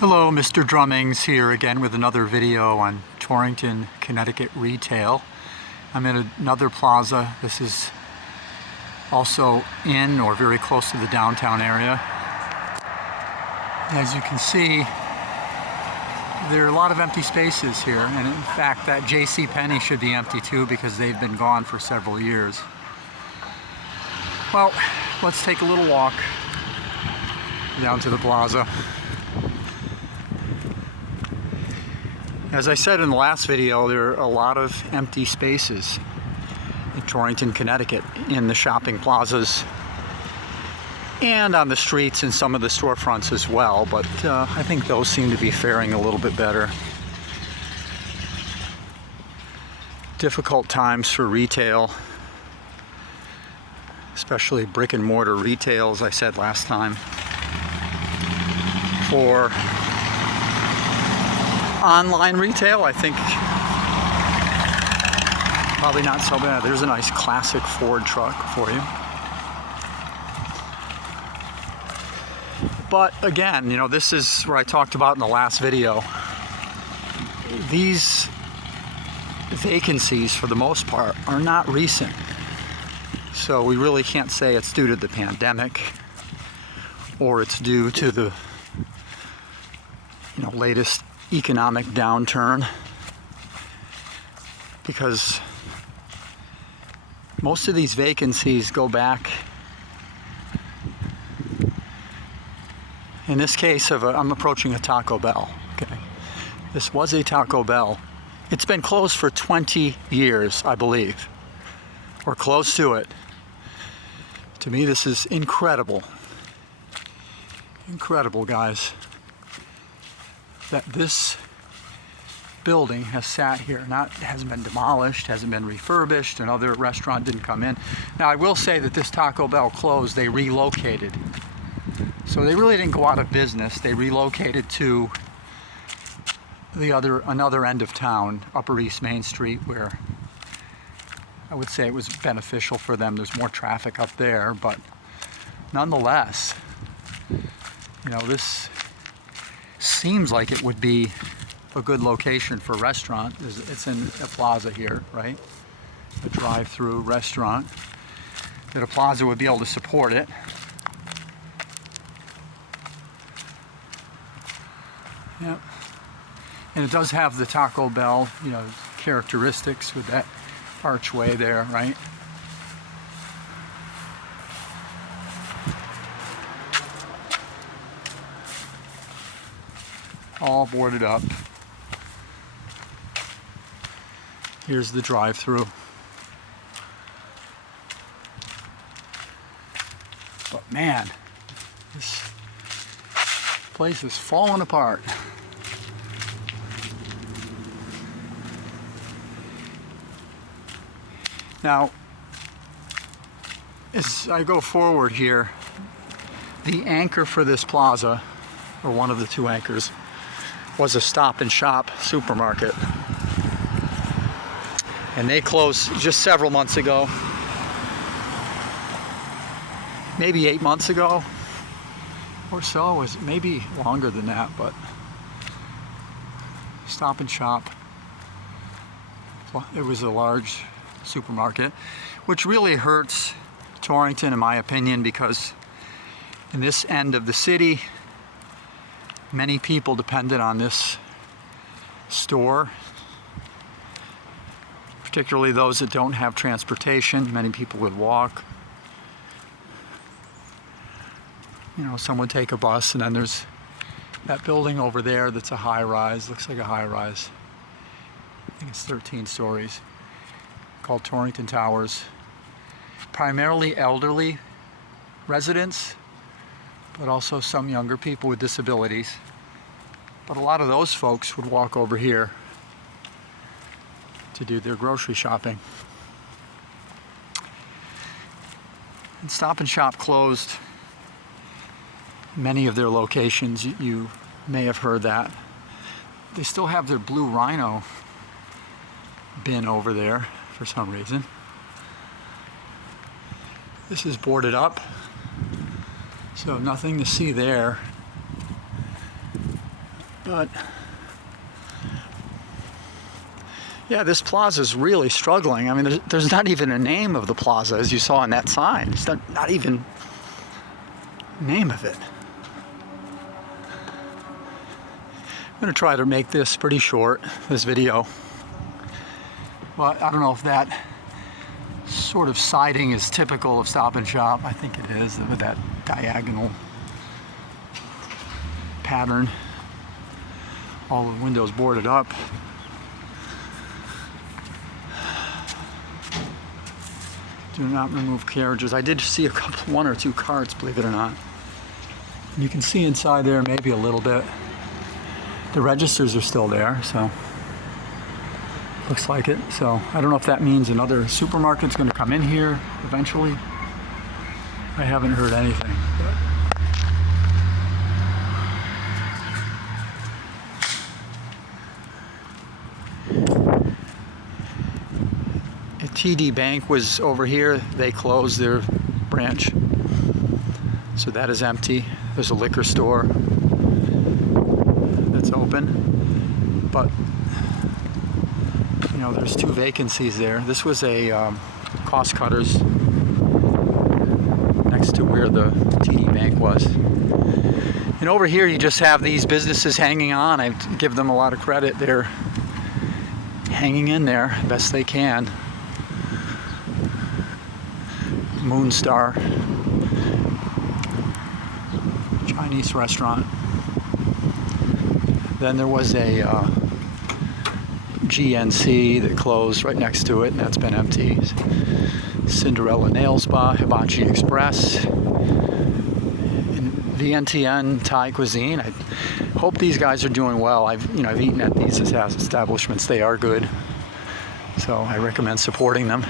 Hello, Mr. Drummings here again with another video on Torrington, Connecticut retail. I'm in another plaza. This is also in or very close to the downtown area. As you can see, there are a lot of empty spaces here, and in fact that JCPenney should be empty too because they've been gone for several years. Well, let's take a little walk down to the plaza. As I said in the last video, there are a lot of empty spaces in Torrington, Connecticut, in the shopping plazas and on the streets and some of the storefronts as well, but I think those seem to be faring a little bit better. Difficult times for retail, especially brick and mortar retail, as I said last time. For online retail, I think probably not so bad. There's a nice classic Ford truck for you. But again, you know, this is what I talked about in the last video. These vacancies, for the most part, are not recent. So we really can't say it's due to the pandemic or it's due to the, latest economic downturn, because most of these vacancies go back, in this case I'm approaching a Taco Bell. Okay, this was a Taco Bell. It's been closed for 20 years, I believe, or close to it. To me, this is incredible, guys, that this building has sat here, hasn't been demolished, hasn't been refurbished, another restaurant didn't come in. Now I will say that this Taco Bell closed, they relocated. So they really didn't go out of business, they relocated to another end of town, Upper East Main Street, where I would say it was beneficial for them. There's more traffic up there, but nonetheless, this seems like it would be a good location for a restaurant. It's in a plaza here, right? A drive-through restaurant. That a plaza would be able to support it. Yep. And it does have the Taco Bell, characteristics with that archway there, right? All boarded up. Here's the drive-through. But man, this place is falling apart. Now, as I go forward here, the anchor for this plaza, or one of the two anchors, was a Stop and Shop supermarket. And they closed just several months ago. Maybe 8 months ago or so. Was maybe longer than that, but Stop and Shop. It was a large supermarket, which really hurts Torrington in my opinion, because in this end of the city, many people depended on this store, particularly those that don't have transportation. Many people would walk. Some would take a bus, and then there's that building over there that's a high-rise, looks like a high-rise. I think it's 13 stories, called Torrington Towers. Primarily elderly residents, but also some younger people with disabilities. But a lot of those folks would walk over here to do their grocery shopping. And Stop and Shop closed many of their locations. You may have heard that. They still have their Blue Rhino bin over there for some reason. This is boarded up, so nothing to see there. But yeah, this plaza is really struggling. I mean, there's not even a name of the plaza, as you saw on that sign. It's not even a name of it. I'm going to try to make this pretty short, this video. But I don't know if that sort of siding is typical of Stop and Shop. I think it is, with that diagonal pattern. All the windows boarded up. Do not remove carriages. I did see one or two carts, believe it or not. And you can see inside there maybe a little bit. The registers are still there, so looks like it. So I don't know if that means another supermarket's going to come in here eventually. I haven't heard anything. TD Bank was over here. They closed their branch, so that is empty. There's a liquor store that's open, but you know, there's 2 vacancies there. This was a Cost Cutters next to where the TD Bank was. And over here you just have these businesses hanging on. I give them a lot of credit. They're hanging in there best they can. Moonstar Chinese restaurant. Then there was a GNC that closed right next to it, and that's been empty. Cinderella Nail Spa, Hibachi Express, and VNTN Thai Cuisine. I hope these guys are doing well. I've eaten at these establishments. They are good, so I recommend supporting them.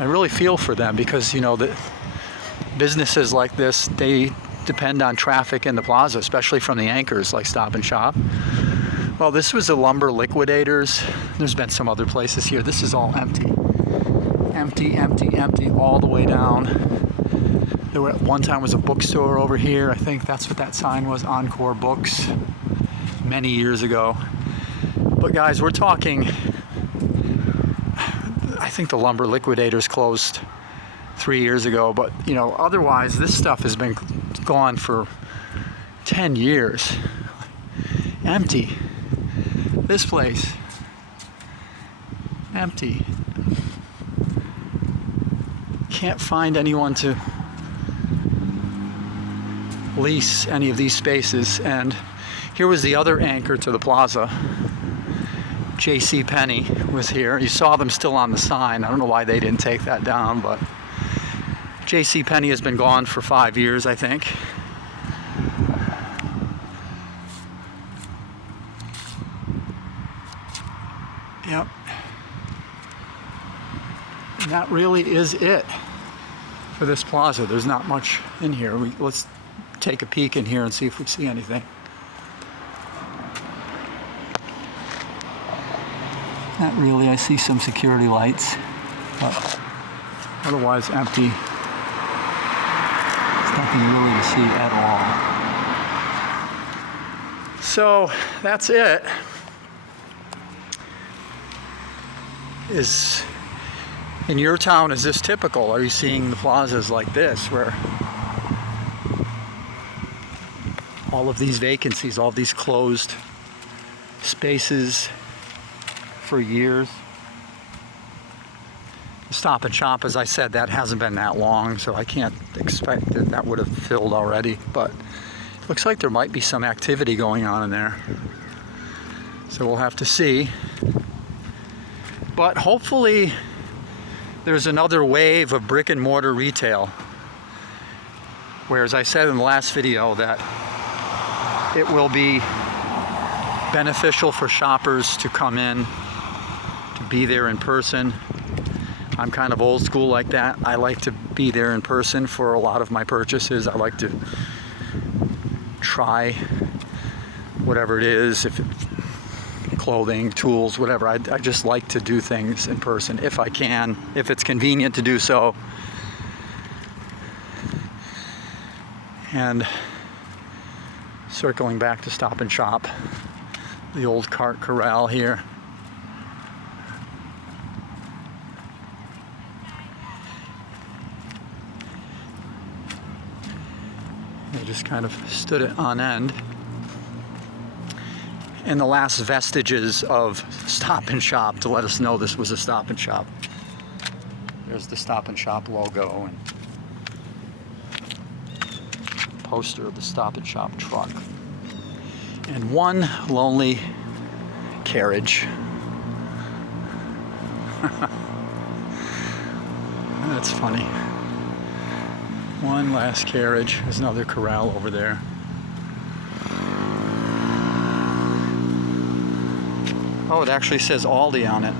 I really feel for them because, you know, the businesses like this, they depend on traffic in the plaza, especially from the anchors like Stop and Shop. Well, this was the Lumber Liquidators. There's been some other places here. This is all empty. Empty, empty, empty all the way down. There were, at one time was a bookstore over here. I think that's what that sign was, Encore Books, many years ago. But guys, we're talking, I think the Lumber Liquidators closed 3 years ago, but you know, otherwise this stuff has been gone for 10 years. Empty. This place, empty. Can't find anyone to lease any of these spaces. And here was the other anchor to the plaza. JCPenney was here. You saw them still on the sign. I don't know why they didn't take that down, but JCPenney has been gone for 5 years, I think. Yep. And that really is it for this plaza. There's not much in here. Let's take a peek in here and see if we see anything. Not really. I see some security lights, but otherwise empty. There's nothing really to see at all. So that's it. In your town, is this typical? Are you seeing the plazas like this, where all of these vacancies, all of these closed spaces for years? Stop and Shop, as I said, that hasn't been that long, so I can't expect that that would have filled already, but it looks like there might be some activity going on in there. So we'll have to see. But hopefully there's another wave of brick and mortar retail, where, as I said in the last video, that it will be beneficial for shoppers to come in, to be there in person. I'm kind of old school like that. I like to be there in person for a lot of my purchases. I like to try whatever it is, if it's clothing, tools, whatever. I just like to do things in person if I can, if it's convenient to do so. And Circling back to Stop and Shop. The old cart corral here. They just kind of stood it on end. And the last vestiges of Stop and Shop to let us know this was a Stop and Shop. There's the Stop and Shop logo and poster of the Stop and Shop truck. And one lonely carriage. That's funny. One last carriage. There's another corral over there. Oh, it actually says Aldi on it.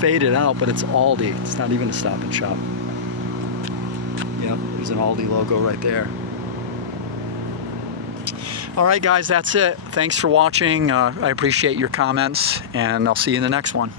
Faded out, but it's Aldi. It's not even a Stop and Shop. Yep, there's an Aldi logo right there. All right, guys, that's it. Thanks for watching. I appreciate your comments, and I'll see you in the next one.